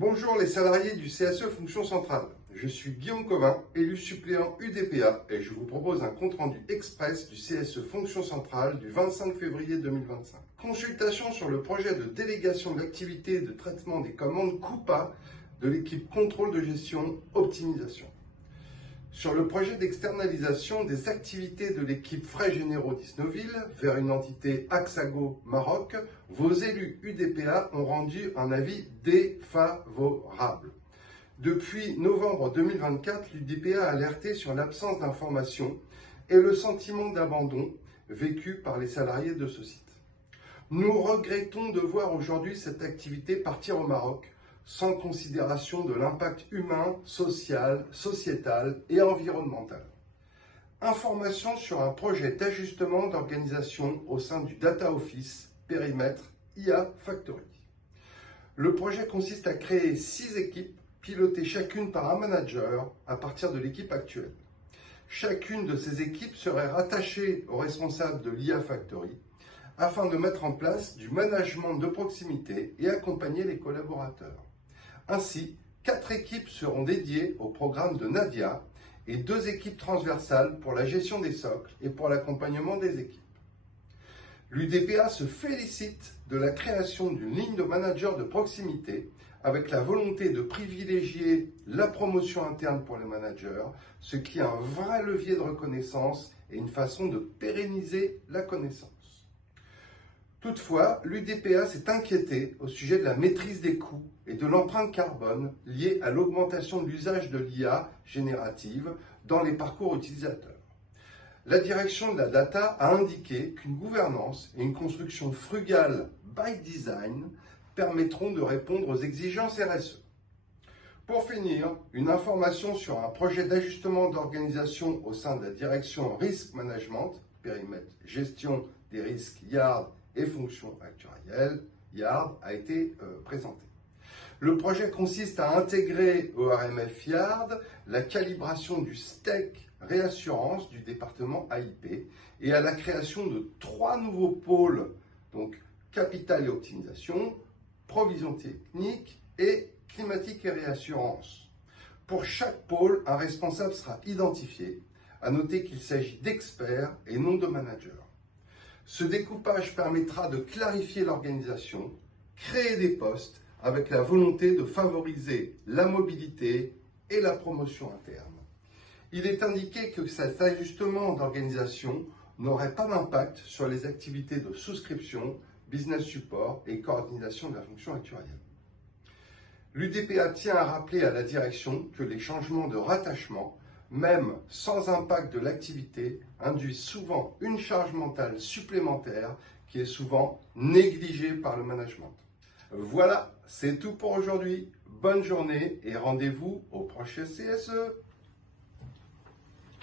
Bonjour les salariés du CSE Fonction Centrale. Je suis Guillaume Covin, élu suppléant UDPA et je vous propose un compte-rendu express du CSE Fonction Centrale du 25 février 2025. Consultation sur le projet de délégation de l'activité de traitement des commandes COUPA de l'équipe contrôle de gestion optimisation. Sur le projet d'externalisation des activités de l'équipe Frais Généraux d'Isnoville vers une entité Axago Maroc, vos élus UDPA ont rendu un avis défavorable. Depuis novembre 2024, l'UDPA a alerté sur l'absence d'information et le sentiment d'abandon vécu par les salariés de ce site. Nous regrettons de voir aujourd'hui cette activité partir au Maroc sans considération de l'impact humain, social, sociétal et environnemental. Information sur un projet d'ajustement d'organisation au sein du Data Office, périmètre IA Factory. Le projet consiste à créer 6 équipes pilotées chacune par un manager à partir de l'équipe actuelle. Chacune de ces équipes serait rattachée au responsable de l'IA Factory afin de mettre en place du management de proximité et accompagner les collaborateurs. Ainsi, 4 équipes seront dédiées au programme de Nadia et 2 équipes transversales pour la gestion des socles et pour l'accompagnement des équipes. L'UDPA se félicite de la création d'une ligne de manager de proximité avec la volonté de privilégier la promotion interne pour les managers, ce qui est un vrai levier de reconnaissance et une façon de pérenniser la connaissance. Toutefois, l'UDPA s'est inquiété au sujet de la maîtrise des coûts et de l'empreinte carbone liée à l'augmentation de l'usage de l'IA générative dans les parcours utilisateurs. La direction de la data a indiqué qu'une gouvernance et une construction frugale by design permettront de répondre aux exigences RSE. Pour finir, une information sur un projet d'ajustement d'organisation au sein de la direction Risk Management, périmètre gestion des risques YARD et fonctions actuarielles, YARD, a été présenté. Le projet consiste à intégrer au RMF YARD la calibration du STEC réassurance du département AIP et à la création de 3 nouveaux pôles, donc capital et optimisation, provision technique et climatique et réassurance. Pour chaque pôle, un responsable sera identifié. À noter qu'il s'agit d'experts et non de managers. Ce découpage permettra de clarifier l'organisation, créer des postes avec la volonté de favoriser la mobilité et la promotion interne. Il est indiqué que cet ajustement d'organisation n'aurait pas d'impact sur les activités de souscription, business support et coordination de la fonction actuarielle. L'UDPA tient à rappeler à la direction que les changements de rattachement, même sans impact de l'activité, induisent souvent une charge mentale supplémentaire qui est souvent négligée par le management. Voilà, c'est tout pour aujourd'hui. Bonne journée et rendez-vous au prochain CSE.